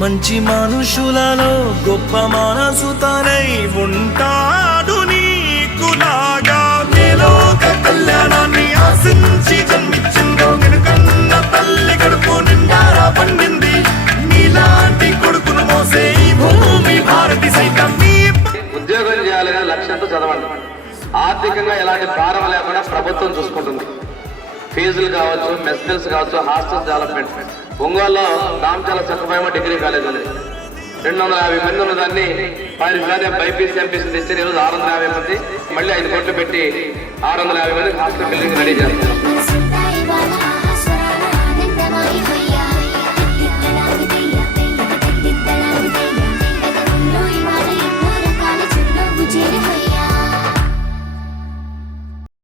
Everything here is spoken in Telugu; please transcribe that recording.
మంచి మనుషులలో గొప్ప మనసుతనై ఉంటాడు నీకులాగా. మేలోక కళ్యాణాన్ని ఆశించి జన్మించిందో వెనుకన్న తల్లి కడుపు నిండారా పండింది. నీలాంటి కొడుకును మోసే ఈ భూమి భారతి సైతం. ఉద్యోగం చేయాలనే లక్ష్యంతో చదవండి. ఆర్థికంగా ఎలాంటి భారం లేకుండా ప్రభుత్వం చూసుకుంటుంది. ఫీజులు కావచ్చు, మెస్ బిల్స్ కావచ్చు, హాస్టల్ డెవలప్మెంట్. ఒంగోలులో రామచల సత్యభామ డిగ్రీ కాలేజ్ ఉంది. 250 మంది ఉన్న దాన్ని 10 సార్లు బైపీసీ ఎంపీసీ తెచ్చి ఈరోజు 650 మంది, మళ్ళీ 5 కోట్లు పెట్టి 650 మందికి హాస్టల్ బిల్డింగ్ రెడీ చేస్తున్నాం.